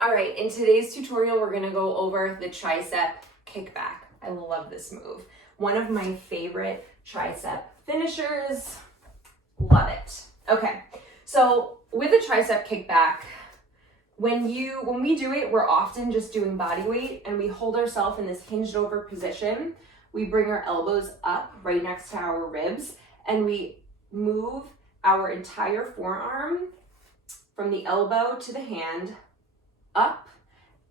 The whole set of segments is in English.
All right, in today's tutorial, we're gonna go over the tricep kickback. I love this move. One of my favorite tricep finishers. Love it. Okay, so with a tricep kickback, when we do it, we're often just doing body weight and we hold ourselves in this hinged over position. We bring our elbows up right next to our ribs and we move our entire forearm from the elbow to the hand, up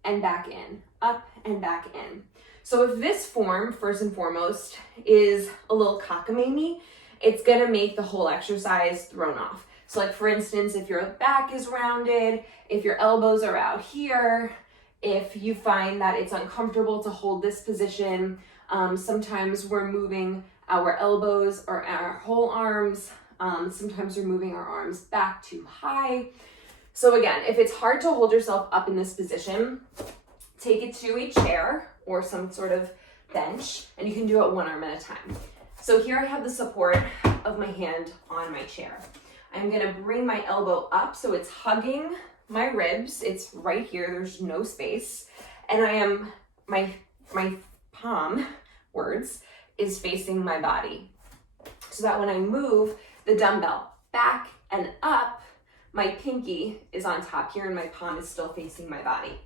and back in, up and back in. So if this form, first and foremost, is a little cockamamie, it's gonna make the whole exercise thrown off. So like for instance, if your back is rounded, if your elbows are out here, if you find that it's uncomfortable to hold this position, sometimes we're moving our elbows or our whole arms, sometimes we're moving our arms back too high. So again, if it's hard to hold yourself up in this position, take it to a chair or some sort of bench, and you can do it one arm at a time. So here I have the support of my hand on my chair. I'm gonna bring my elbow up so it's hugging my ribs. It's right here, there's no space. And my palm, is facing my body. So that when I move the dumbbell back and up, my pinky is on top here and my palm is still facing my body.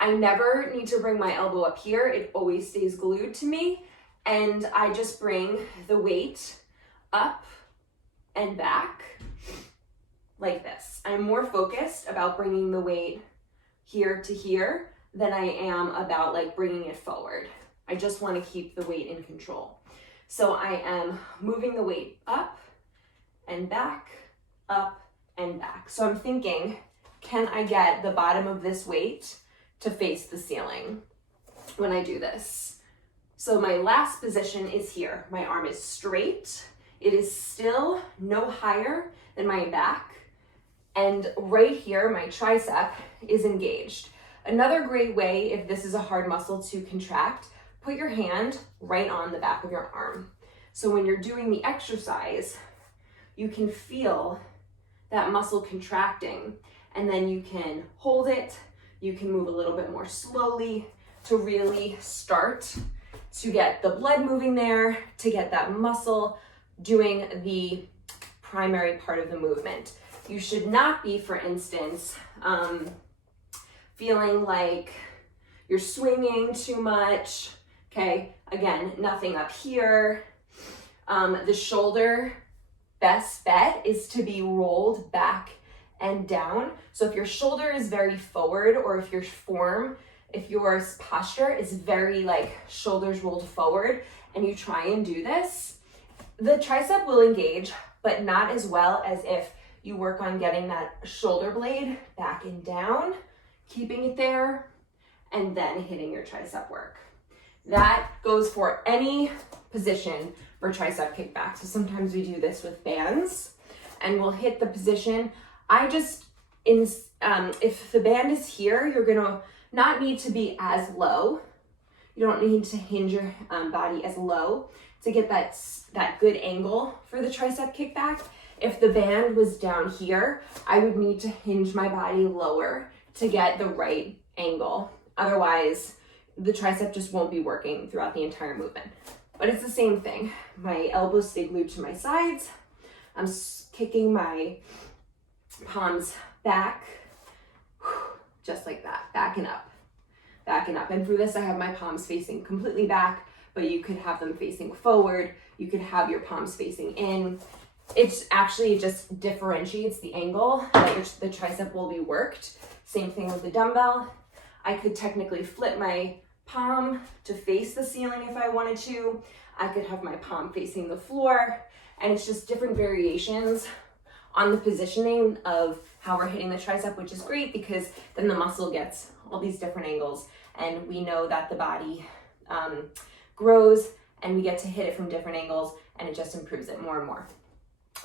I never need to bring my elbow up here. It always stays glued to me. And I just bring the weight up and back like this. I'm more focused about bringing the weight here to here than I am about like bringing it forward. I just want to keep the weight in control. So I am moving the weight up and back, up and back. So I'm thinking, can I get the bottom of this weight to face the ceiling when I do this? So my last position is here. My arm is straight. It is still no higher than my back. And right here, my tricep is engaged. Another great way, if this is a hard muscle to contract, put your hand right on the back of your arm. So when you're doing the exercise, you can feel that muscle contracting, and then you can hold it. You can move a little bit more slowly to really start to get the blood moving there, to get that muscle doing the primary part of the movement. You should not be, for instance, feeling like you're swinging too much, okay? Again, nothing up here. The shoulder, best bet is to be rolled back and down. So if your shoulder is very forward, or if your posture is very like shoulders rolled forward, and you try and do this, the tricep will engage, but not as well as if you work on getting that shoulder blade back and down, keeping it there, and then hitting your tricep work. That goes for any position for tricep kickback. So sometimes we do this with bands and we'll hit the position. If the band is here, you're gonna not need to be as low. You don't need to hinge your body as low to get that good angle for the tricep kickback. If the band was down here, I would need to hinge my body lower to get the right angle. Otherwise, the tricep just won't be working throughout the entire movement. But it's the same thing. My elbows stay glued to my sides. I'm kicking my palms back, just like that, back and up, back and up. And for this, I have my palms facing completely back, but you could have them facing forward. You could have your palms facing in. It's actually just differentiates the angle that the tricep will be worked. Same thing with the dumbbell. I could technically flip my palm to face the ceiling if I wanted to. I could have my palm facing the floor, and it's just different variations on the positioning of how we're hitting the tricep, which is great because then the muscle gets all these different angles, and we know that the body grows and we get to hit it from different angles, and it just improves it more and more.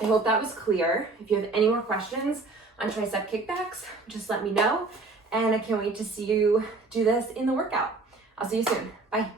I hope that was clear. If you have any more questions on tricep kickbacks, just let me know. And I can't wait to see you do this in the workout. I'll see you soon. Bye.